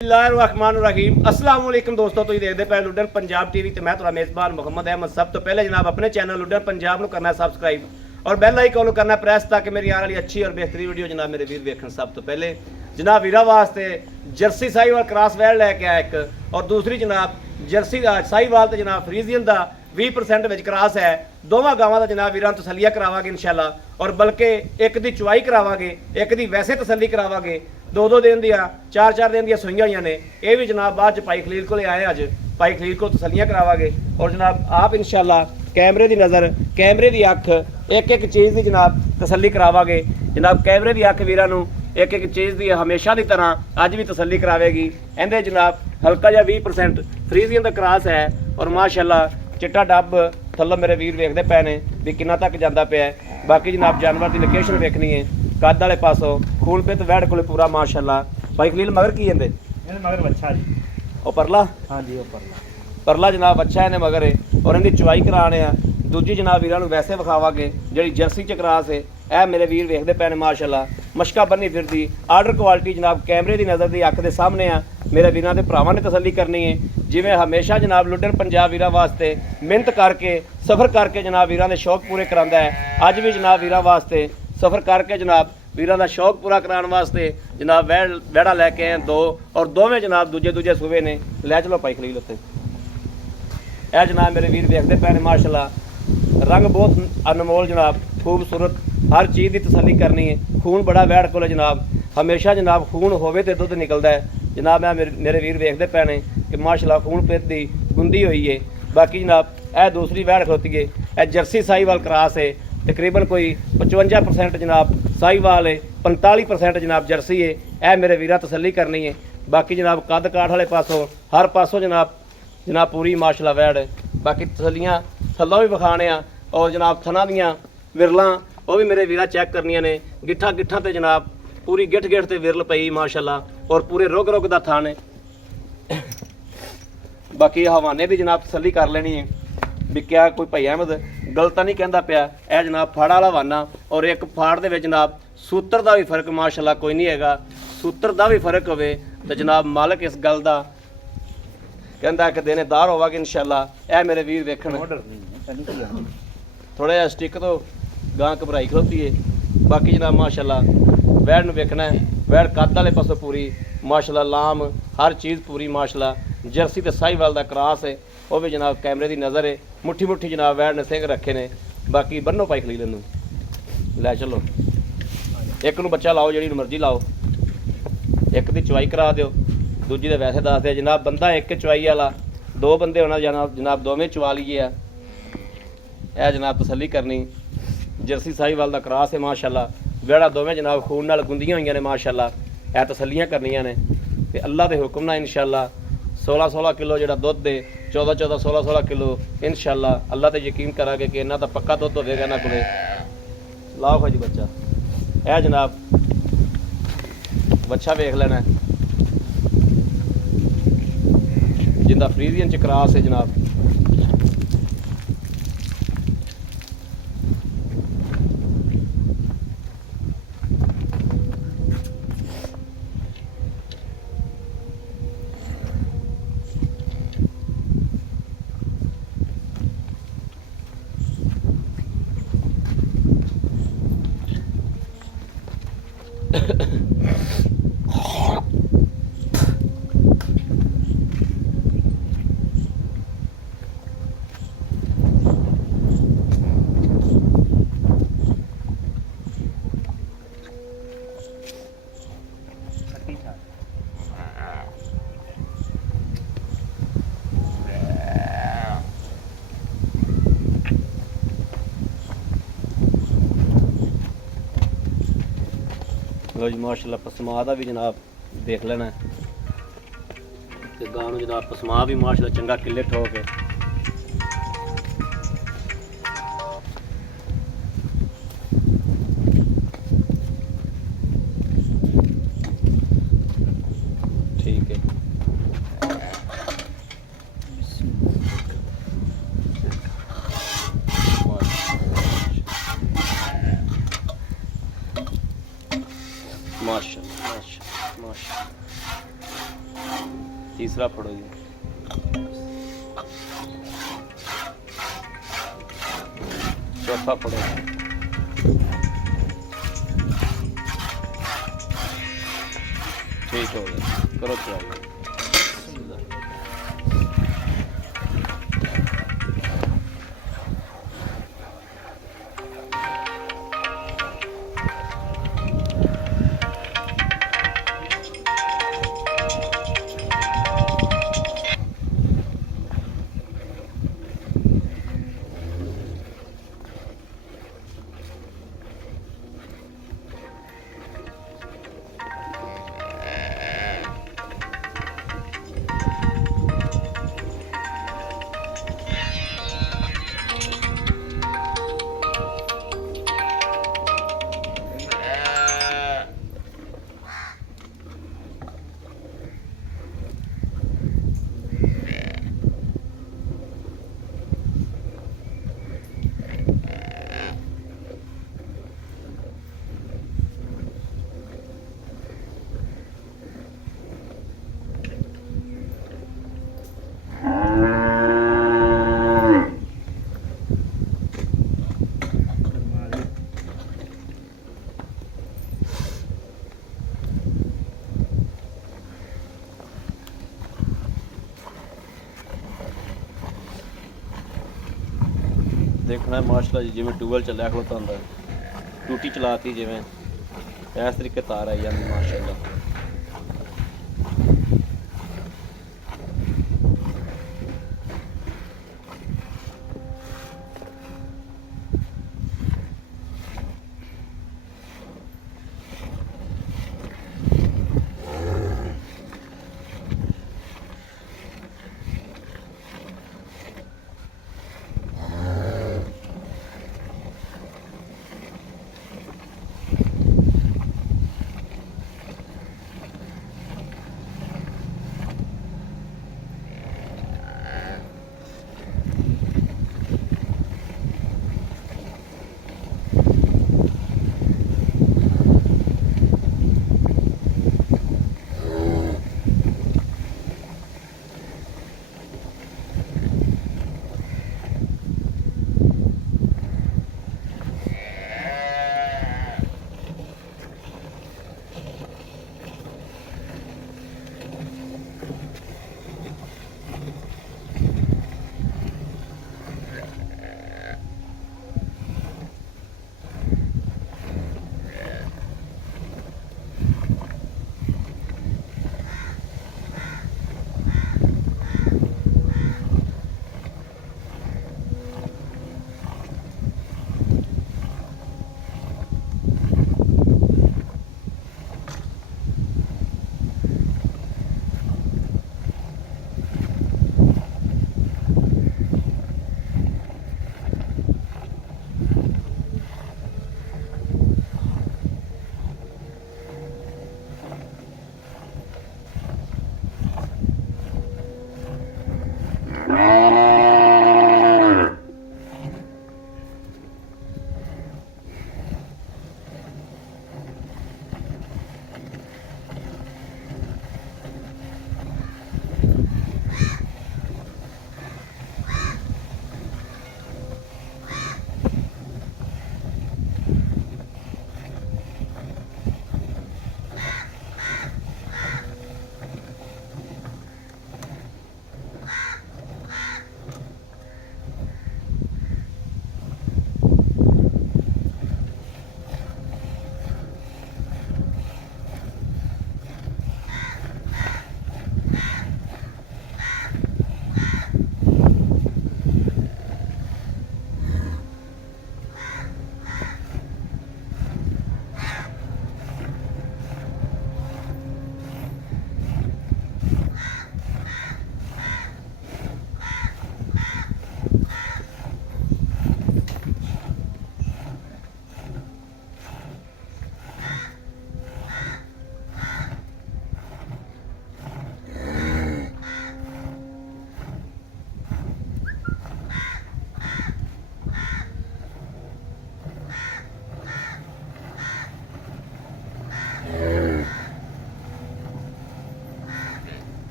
बिस्मिल्लाहिर्रहमानिर्रहीम अस्सलाम वालेकुम दोस्तों, तुसीं देखदे पए लुडन पंजाब टीवी ते मैं तुहाडा मेज़बान मुहम्मद अहमद। सब तो पहले जनाब अपने चैनल लुडन पंजाब नूं करना सबसक्राइब और बैल आइकन नूं करना प्रेस ताकि मेरी आने वाली अच्छी और बेहतरीन वीडियो जनाब मेरे वीर वेखण। सब तो पहले जनाब वीरा वास्ते जर्सी साहिवाल क्रॉस वैल लैके आया एक, और दूसरी जनाब जर्सी साहिवाल तो जनाब फ्रीजियन का 20% विच क्रॉस है। दोवां गावां दा जनाब वीरां तसल्लिया करावांगे इंशाअल्लाह, और बल्कि एक दी चुवाई करावांगे, एक दी वैसे तसल्ली करावांगे। दो दिन दियां चार दिन दियां सूईयां होईयां ने। ये भी जनाब बाद भाई खलील को आए, अज भाई खलील को तसल्लियां करावांगे। और जनाब आप इंशाअल्लाह कैमरे की नज़र, कैमरे की अख, एक एक चीज़ की जनाब तसल्ली करावांगे। जनाब कैमरे की अख वीरां नूं एक एक चीज़ की हमेशा की तरह अज भी तसल्ली करावेगी। इहदे जनाब हल्का जिहा 20% फ्रीजियन का क्रॉस है, और माशाअल्लाह चिट्टा डब थल्लों मेरे वीर वेखदे पए ने भी किन्ना तक जांदा पिया है। बाकी जनाब जानवर की लोकेशन वेखनी है कद वाले पासों खून पित वैड़ को पूरा माशाअल्लाह। भाई खलील मगर की कहते मगर बच्चा जी, वो परला, हाँ जी, वो परला जनाब अच्छा है मगर है, और इनकी चुवाई कराने आ। दूजी जनाब वीरां नूं वैसे विखावांगे जिहड़ी जर्सी च क्रॉस है। यह मेरे वीर वेखदे पए ने माशाअल्लाह मशका बन्नी फिरदी आर्डर क्वालिटी जनाब कैमरे की नज़र की अख के सामने आ। मेरे वीरां दे भरावां ने तसल्ली करनी है जिवें हमेशा जनाब लुडन पंजाब वीरां वास्ते मेहनत करके सफ़र करके जनाब वीरां दे शौक पूरे करांदा है। अज भी जनाब वीरां वास्ते सफ़र करके जनाब वीरां दा शौक पूरा कराने वास्ते जनाब वैड़ा लैके आए दो, और दोवें जनाब दूजे सूबे ने। लै चलो भाई खलील उत्ते यह जनाब मेरे वीर देखते पे ने माशाअल्लाह रंग बहुत अनमोल जनाब खूबसूरत, हर चीज़ की तसल्ली करनी है। खून बड़ा वैड़ को जनाब हमेशा जनाब खून होवे ते दुध निकलता है जनाब। मैं मेरे वीर देखते पे ने कि माशाअल्लाह खून पित दी गुंदी हुई है। बाकी जनाब यह दूसरी वैड़ खलोती है, यह जर्सी साहिवाल क्रॉस है। तकरीबन कोई 55% जनाब साहिवाल है, 45% जनाब जर्सी है। यह मेरे वीरा तसल्ली करनी है। बाकी जनाब कद काठ वाले पासों हर पासों जनाब पूरी माशाअल्लाह वैड़ है। बाकी तसल्लियाँ थल्लों भी विखाने आ, और जनाब थना दियाँ विरलां वो भी मेरे वीरा चैक करनियां ने। गिट्ठा ते जनाब पूरी गिठ ते विरल पई माशाअल्लाह, और पूरे रुग दा थान है। बाकी हवाने की जनाब तसल्ली कर लेनी है भी क्या कोई भाई अहमद गलत नहीं कहता पिया। यह जनाब फाड़ा वाला हवाना, और एक फाड़ दे विच जनाब सूत्र का भी फर्क माशाअल्लाह कोई नहीं है। सूत्र का भी फर्क होवे तो जनाब मालक इस गल का कहता कि देनेदार होवागे इंशाअल्लाह। यह मेरे वीर वेखण थोड़ा जिहा स्टिक तो गां घबराई खलोती है। बाकी जनाब माशाअल्लाह वैड़ नूं वेखना है, वैड़ कद वाले पासों पूरी माशाअल्लाह लाम हर चीज़ पूरी माशाअल्लाह। जर्सी ते साहिवाल दा क्रॉस है, वह भी जनाब कैमरे की नज़र है। मुट्ठी जनाब वैड़ ने सिंह रखे ने। बाकी बन्नो पाई खलील नूं लै चलो, एक नूं बच्चा लाओ जिहड़ी मर्जी लाओ, एक दी चुवाई करा दिओ, दूजी दे वैसे दस दे। जनाब बंदा एक चुवाई वाला, दो बंदे होना जनाब दोवें चुवा लीए। यह जनाब तसल्ली करनी जर्सी साहिवाल दा क्रॉस है माशाअल्लाह। वेड़ा दोवें जनाब खून नाल गुंदियां होईयां ने माशाअल्लाह। यह तसल्लियां करनियां ने ते अल्लाह के हुक्म नाल इंशाअल्लाह 16 किलो जिहड़ा दुध दे 14 16 किलो इंशाअल्लाह। अल्लाह ते यकीन करांगे कि इन्ना तां पक्का दुध होवेगा इन्हां कोले। लाओ भाजी बच्चा, यह जनाब बच्चा वेख लेना जिंदा फ्रीजियन च क्रॉस है जनाब। लो जी माशाअल्लाह पसमा का भी जनाब देख लेना है। गां नूं जनाब पसमा भी माशाअल्लाह चंगा किले ठोक है। ठीक है माशाअल्लाह माशाअल्लाह माशाअल्लाह। तीसरा फड़ो जी। चौथा फड़ो। ठीक हो गया, करो चुवाई। देखना है माशाल्लाह जी, जिमें ट्यूबवेल चलिया खलोता होंदा है, टूटी चलाती जिमें इस तरीके तार आई जाती माशाल्लाह।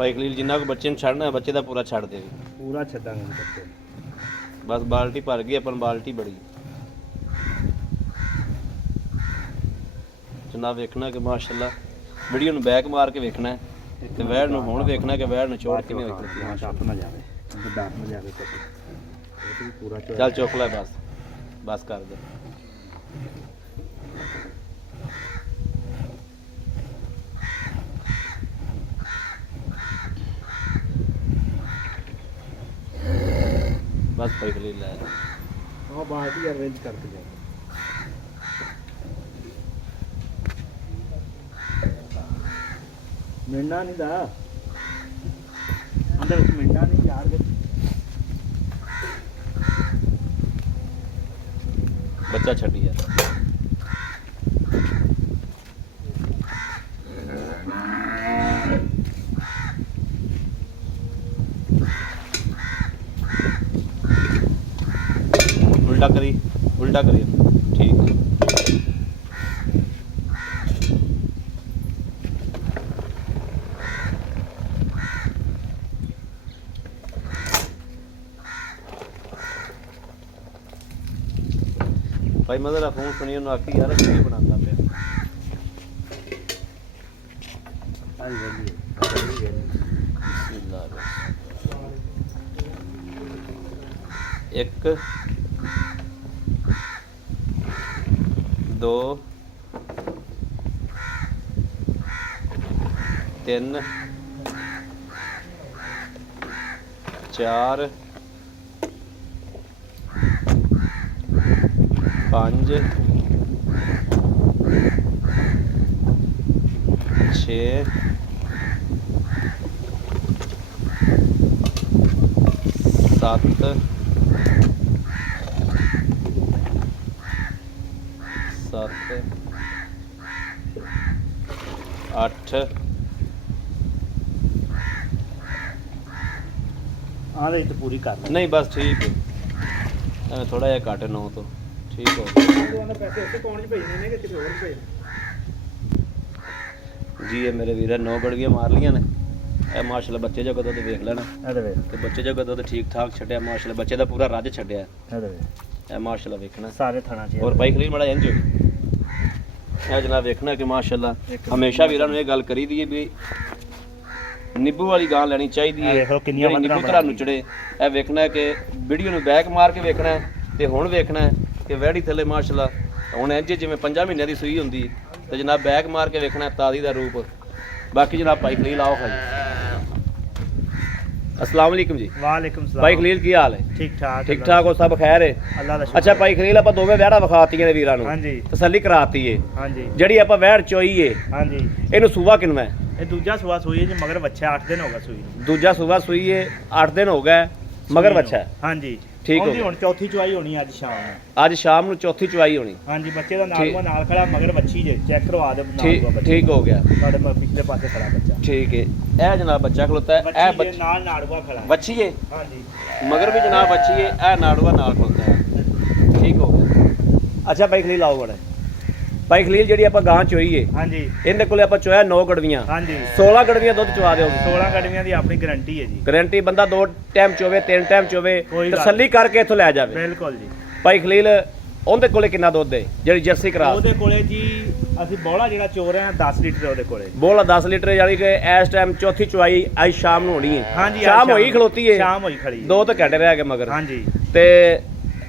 ਭਾਈ ਖਲੀਲ ਜਿੰਨਾ ਕੋ ਬੱਚੇ ਨੂੰ ਛੱਡਣਾ ਹੈ ਬੱਚੇ ਦਾ ਪੂਰਾ ਛੱਡ ਦੇ ਪੂਰਾ ਛੱਡਾਂਗੇ ਬੱਚੇ ਬਸ ਬਾਲਟੀ ਭਰ ਗਈ ਆਪਾਂ ਬਾਲਟੀ ਬੜੀ ਜਨਾਬ ਵੇਖਣਾ ਕਿ ਮਾਸ਼ਾਅੱਲਾ ਵੀਡੀਓ ਨੂੰ ਬੈਕ ਮਾਰ ਕੇ ਵੇਖਣਾ ਤੇ ਵੈੜ ਨੂੰ ਹੁਣ ਵੇਖਣਾ ਕਿ ਵੈੜ ਨਿਚੋੜ ਕਿਵੇਂ ਹੋਈ ਹਾਂ ਛੱਪ ਨਾ ਜਾਵੇ ਡਰ ਨਾ ਜਾਵੇ ਕੁਝ ਇਹ ਵੀ ਪੂਰਾ ਚੱਲ ਚੁੱਕ ਲੈ ਬਸ ਕਰ ਦੇ बस भाई खलील लाया हाँ बाल्टी अरेंज करके जाए मिलना नहीं था अंदर मिलना नहीं यार बच्चा छड़ी यार उल्टा करी ठीक है भाई मदर फोन सुनिए उन्होंने आखी यार की बनाता पे एक 2 3 4 5 6 7 8 आले तो पूरी कर नहीं बस ठीक है थोड़ा जिहा घट 9 तो ठीक हो पैसे उसे कौन भेजने ने कि किसी और भेजने जी ये मेरे वीर 9 गड़वियां मार लिया ने ਇਹ ਮਾਸ਼ਾਅੱਲਾ ਬੱਚੇ ਜੋ ਕਦੋਂ ਤੇ ਵੇਖ ਲੈਣਾ ਇਹਦੇ ਵੇ ਤੇ ਬੱਚੇ ਜੋ ਕਦੋਂ ਤੇ ਠੀਕ ਠਾਕ ਛੱਡਿਆ ਮਾਸ਼ਾਅੱਲਾ ਬੱਚੇ ਦਾ ਪੂਰਾ ਰੱਜ ਛੱਡਿਆ ਇਹਦੇ ਵੇ ਇਹ ਮਾਸ਼ਾਅੱਲਾ ਵੇਖਣਾ ਸਾਰੇ ਥਣਾ ਚ ਔਰ ਭਾਈ ਖਲੀਲ ਮੜਾ ਇੰਜ ਇਹ ਜਨਾਬ ਵੇਖਣਾ ਕਿ ਮਾਸ਼ਾਅੱਲਾ ਹਮੇਸ਼ਾ ਵੀਰਾਂ ਨੂੰ ਇਹ ਗੱਲ ਕਰੀ ਦੀ ਹੈ ਵੀ ਨਿੱਬੂ ਵਾਲੀ ਗਾਂ ਲੈਣੀ ਚਾਹੀਦੀ ਹੈ ਦੇਖੋ ਕਿੰਨੀਆਂ ਨਿੱਬੂ ਤਰ੍ਹਾਂ ਨੁਚੜੇ ਇਹ ਵੇਖਣਾ ਕਿ ਵੀਡੀਓ ਨੂੰ ਬੈਕ ਮਾਰ ਕੇ ਵੇਖਣਾ ਤੇ ਹੁਣ ਵੇਖਣਾ ਕਿ ਵੈੜੀ ਥੱਲੇ ਮਾਸ਼ਾਅੱਲਾ ਹੁਣ ਇੰਜ ਜਿਵੇਂ 5 ਮਹੀਨਿਆਂ ਦੀ ਸੂਈ ਹੁੰਦੀ ਤੇ ਜਨਾਬ ਬੈਕ ਮਾਰ ਕੇ ਵੇਖਣਾ ਤਾਦੀ ਦਾ ਰੂਪ ਬਾਕੀ ਜਨਾਬ ਭਾਈ ਖਲੀਲ ਆਓ ਖਾਜੀ अस्सलाम वालेकुम जी वालेकुम सलाम भाई खलील की हाल है ठीक ठाक हो सब खैर है अल्लाह दा अच्छा भाई खलील ਆਪਾਂ ਦੋਵੇਂ ਵਹਿੜਾ ਵਿਖਾਤੀਆਂ ਨੇ ਵੀਰਾਂ ਨੂੰ ਹਾਂਜੀ ਤਸੱਲੀ ਕਰਾਤੀ ਏ ਹਾਂਜੀ ਜਿਹੜੀ ਆਪਾਂ ਵਹਿੜ ਚੋਈ ਏ ਹਾਂਜੀ ਇਹਨੂੰ ਸੂਆ ਕਿੰਨਾ ਹੈ ਇਹ ਦੂਜਾ ਸੂਆ ਸੂਈ ਜੀ ਮਗਰ ਬੱਚਾ 8 ਦਿਨ ਹੋ ਗਿਆ ਸੂਈ ਦੂਜਾ ਸੂਆ ਸੂਈ ਏ 8 ਦਿਨ ਹੋ ਗਏ ਮਗਰ ਬੱਚਾ ਹੈ ਹਾਂਜੀ ਠੀਕ ਹੋ ਉਹਦੀ ਹੁਣ ਚੌਥੀ ਚੁਆਈ ਹੋਣੀ ਅੱਜ ਸ਼ਾਮ ਨੂੰ ਅੱਜ ਸ਼ਾਮ ਨੂੰ ਚੌਥੀ ਚੁਆਈ ਹੋਣੀ ਹਾਂਜੀ ਬੱਚੇ ਦਾ ਨਾਲ ਖੜਾ ਮਗਰ ਬੱਚੀ ਜੇ ਚੈੱਕ ਕਰਵਾ ਦੇ ਠੀਕ ਹੋ ਗਿਆ ਸਾਡੇ ਪਿਛਲੇ ਪਾਸੇ ਖੜਾ ਬੱਚਾ ਠੀਕ ਹੈ ਇਹ ਜਨਾਬ ਬੱਚਾ ਖਲੋਤਾ ਹੈ ਇਹ ਬੱਚੀ ਨਾਲ ਨਾੜੂਆ ਖੜਾ ਬੱਚੀ ਏ ਹਾਂਜੀ ਮਗਰ ਵੀ ਜਨਾਬ ਬੱਚੀ ਏ ਇਹ ਨਾੜੂਆ ਨਾਲ ਖਲੋਤਾ ਹੈ ਠੀਕ ਹੋ ਗਿਆ ਅੱਛਾ ਭਾਈ ਖਲੀਲ ਆਓ ਬੜਾ ਭਾਈ ਖਲੀਲ ਜਿਹੜੀ ਆਪਾਂ ਗਾਂ ਚੋਈ ਏ ਹਾਂਜੀ ਇਹਦੇ ਕੋਲੇ ਆਪਾਂ ਚੋਇਆ 9 ਗੜਵੀਆਂ ਹਾਂਜੀ 16 ਗੜਵੀਆਂ ਦੁੱਧ ਚਵਾ ਦਿਓਗੇ 16 ਗੜਵੀਆਂ ਦੀ ਆਪਣੀ ਗਾਰੰਟੀ ਹੈ ਜੀ ਗਾਰੰਟੀ ਬੰਦਾ 2 ਟਾਈਮ ਚੋਵੇ 3 ਟਾਈਮ ਚੋਵੇ ਤਸੱਲੀ ਕਰਕੇ ਇੱਥੋਂ ਲੈ ਜਾਵੇ ਬਿਲਕੁਲ ਜੀ ਭਾਈ ਖਲੀਲ ਉਹਦੇ ਕੋਲੇ ਕਿੰਨਾ ਦੁੱਧ ਹੈ ਜਿਹੜੀ ਜਰਸੀ ਕਰਾ ਉਹਦੇ ਕੋਲੇ ਜੀ ਅਸੀਂ ਬੋਲਾ ਜਿਹੜਾ ਚੋ ਰਹੇ ਹਾਂ 10 ਲੀਟਰ ਉਹਦੇ ਕੋਲੇ ਬੋਲਾ 10 ਲੀਟਰ ਯਾਨੀ ਕਿ ਇਸ ਟਾਈਮ ਚੌਥੀ ਚੁਆਈ ਅੱਜ ਸ਼ਾਮ ਨੂੰ ਹੋਣੀ ਹੈ ਹਾਂਜੀ ਸ਼ਾਮ ਹੋਈ ਖਲੋਤੀ ਹੈ ਸ਼ਾਮ ਹੋਈ ਖੜੀ 2 ਤਾਂ ਘੰਟੇ ਰਹਿ ਗਏ ਮਗਰ ਹਾਂਜੀ ਤੇ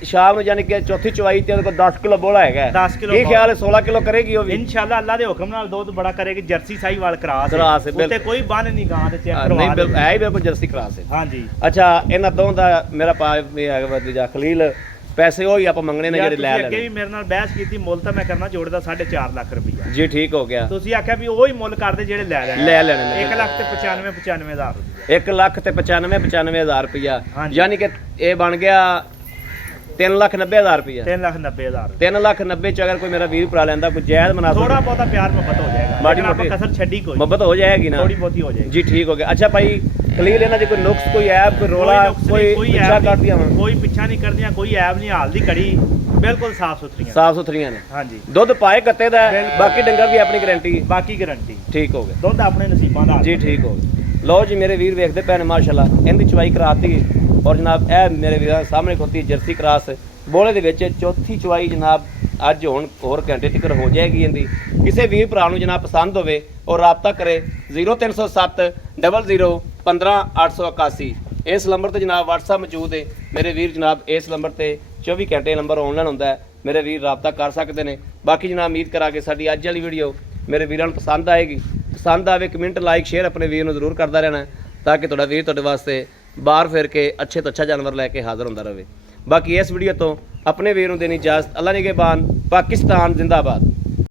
ਸ਼ਾਮ ਨੂੰ ਯਾਨੀ ਕਿ ਚੌਥੀ ਚੁਆਈ ਤੇ ਉਹਦੇ ਕੋਲ 10 ਕਿਲੋ ਬੋਲਾ ਹੈਗਾ 10 ਕਿਲੋ ਕੀ ਖਿਆਲ ਹੈ 16 ਕਿਲੋ ਕਰੇਗੀ ਉਹ ਵੀ ਇਨਸ਼ਾਅੱਲਾ ਅੱਲਾ ਦੇ ਹੁਕਮ ਨਾਲ ਦੁੱਧ ਬੜਾ ਕਰੇਗੀ ਜਰਸੀ ਸਾਈਵਾਲ ਕਰਾਸ ਕਰਾਸ ਹੈ, ਉੱਤੇ ਕੋਈ ਬੰਨ ਨਹੀਂ ਗਾਂ ਦੇ ਚੈੱਕ ਕਰਵਾ ਨਹੀਂ ਦੇ ਹੈ ਹੀ ਬਿਲਕੁਲ ਜਰਸੀ ਕਰਾਸ ਹੈ ਹਾਂਜੀ ਅੱਛਾ ਇਹਨਾਂ ਦੋਵਾਂ ਦਾ ਮੇਰਾ ਪਾ ਵੀ ਹੈਗਾ ਵਦੀਜਾ ਖਲੀਲ ਪੈਸੇ ਉਹ ਹੀ ਆਪਾਂ ਮੰਗਣੇ ਨੇ ਜਿਹੜੇ ਲੈ ਅੱਗੇ ਲੈਣੇ ਵੀ ਮੇਰੇ ਨਾਲ ਬਹਿਸ ਕੀਤੀ ਮੁੱਲ ਤਾਂ ਮੈਂ ਕਰਨਾ ਜੋੜਦਾ 4.5 ਲੱਖ ਰੁਪਈਆ ਜੀ ਠੀਕ ਹੋ ਗਿਆ ਤੁਸੀਂ ਆਖਿਆ ਵੀ ਉਹ ਹੀ ਮੁੱਲ ਕਰਦੇ ਜਿਹੜੇ ਲੈ ਲੈਣੇ ਲੈ ਲੈਣੇ ਨੇ 1 ਲੱਖ ਤੇ 95 ਹਜ਼ਾਰ ਰੁਪਈਆ 1 ਲੱਖ ਤੇ 95 ਹਜ਼ਾਰ ਰੁਪਇਆ ਹਾਂਜੀ। ਯਾਨੀ ਕਿ ਇਹ ਬਣ ਗਿਆ 3,90,000 ਰੁਪਇਆ 3,90,000 3,90,000 ਚ ਅਗਰ ਕੋਈ ਮੇਰਾ ਵੀਰ ਭਰਾ ਲੈਂਦਾ ਕੋਈ ਜਾਇਜ਼ ਮਨਾ ਥੋੜਾ ਬਹੁਤਾ ਪਿਆਰ ਮੁਹੱਬਤ ਹੋ ਜਾਏਗਾ ਮਾੜੀ ਲੇਕਿਨ ਆਪਾਂ ਮੋਟੀ ਕਸਰ ਛੱਡੀ ਕੋਈ ਮੁਹੱਬਤ ਹੋ ਜਾਏਗੀ ਨਾ ਥੋੜੀ ਬਹੁਤੀ ਹੋ ਜਾਏਗੀ ਜੀ ਠੀਕ ਹੋ ਗਿਆ ਅੱਛਾ ਭਾਈ ਖਲੀਲ ਇਹਨਾਂ 'ਚ ਕੋਈ ਨੁਕਸ ਕੋਈ ਐਬ ਕੋਈ ਰੋਲਾ ਕੋਈ ਪਿੱਛਾ ਕੱਟਦੀਆਂ ਵਾ ਕੋਈ ਪਿੱਛਾ ਨਹੀਂ ਕਰਦੀਆਂ ਕੋਈ ਐਬ ਨਹੀਂ ਹਾਲ ਦੀ ਕੜੀ ਬਿਲਕੁਲ ਸਾਫ ਸੁਥਰੀਆਂ ਸਾਫ ਸੁਥਰੀਆਂ ਨੇ ਹਾਂਜੀ ਦੁੱਧ ਪਾਏ ਕੱਤੇ ਦਾ ਹੈ, ਬਾਕੀ ਡੰਗਰ ਵੀ ਆਪਣੀ ਗਾਰੰਟੀ ਬਾਕੀ ਗਾਰੰਟੀ ਠੀਕ ਹੋ ਗਿਆ ਦੁੱਧ ਆਪਣੇ ਨਸੀਬਾਂ ਦਾ ਜੀ ਠੀਕ ਹੋ ਗਿਆ ਲਓ ਜੀ ਮੇਰੇ ਵੀਰ ਵੇਖਦੇ ਪਏ ਨੇ ਮਾਸ਼ਾਅੱਲਾ ਇਹਦੀ ਚਵਾਈ ਕਰਾਤੀ ਔਰ ਜਨਾਬ ਇਹ ਮੇਰੇ ਵੀਰਾਂ ਦੇ ਸਾਹਮਣੇ ਖੋਤੀ ਜਰਸੀ ਕਰਾਸ ਬੋਲੇ ਦੇ ਵਿੱਚ ਚੌਥੀ ਚਵਾਈ ਜਨਾਬ ਅੱਜ ਹੁਣ ਹੋਰ ਘੰਟੇ ਤੱਕ ਹੋ ਜਾਏਗੀ ਇਹਦੀ। ਕਿਸੇ ਵੀਰ ਭਰਾ ਨੂੰ ਜਨਾਬ ਪਸੰਦ ਹੋਵੇ ਔਰ ਰਾਬਤਾ ਕਰੇ 0307 00 15 881 ਇਸ ਨੰਬਰ ਤੇ ਜਨਾਬ WhatsApp ਮੌਜੂਦ ਹੈ ਮੇਰੇ ਵੀਰ। ਜਨਾਬ ਇਸ ਨੰਬਰ ਤੇ 24 ਘੰਟੇ ਨੰਬਰ ਆਨਲਾਈਨ ਹੁੰਦਾ ਹੈ ਮੇਰੇ ਵੀਰ ਰਾਬਤਾ ਕਰ ਸਕਦੇ ਨੇ। ਬਾਕੀ ਜਨਾਬ ਉਮੀਦ ਕਰਾਂਗੇ ਸਾਡੀ ਅੱਜ ਵਾਲੀ ਵੀਡੀਓ ਮੇਰੇ ਵੀਰਾਂ ਨੂੰ ਪਸੰਦ ਆਏਗੀ। ਪਸੰਦ ਆਵੇ ਕਮੈਂਟ ਲਾਈਕ ਸ਼ੇਅਰ ਆਪਣੇ ਵੀਰ ਨੂੰ ਜ਼ਰੂਰ ਕਰਦਾ ਰਹਿਣਾ ਤਾਂ ਕਿ ਤੁਹਾਡਾ ਵੀਰ ਤੁਹਾਡੇ ਵਾਸਤੇ ਬਾਹਰ ਫਿਰ ਕੇ ਅੱਛੇ ਤੋਂ ਅੱਛਾ ਜਾਨਵਰ ਲੈ ਕੇ ਹਾਜ਼ਰ ਹੁੰਦਾ ਰਹੇ। ਬਾਕੀ ਇਸ ਵੀਡੀਓ ਤੋਂ ਆਪਣੇ ਵੀਰ ਨੂੰ ਦੇਣੀ ਇਜਾਜ਼ਤ। ਅੱਲਾ ਨਿਗਹਿਬਾਨ। ਪਾਕਿਸਤਾਨ ਜ਼ਿੰਦਾਬਾਦ।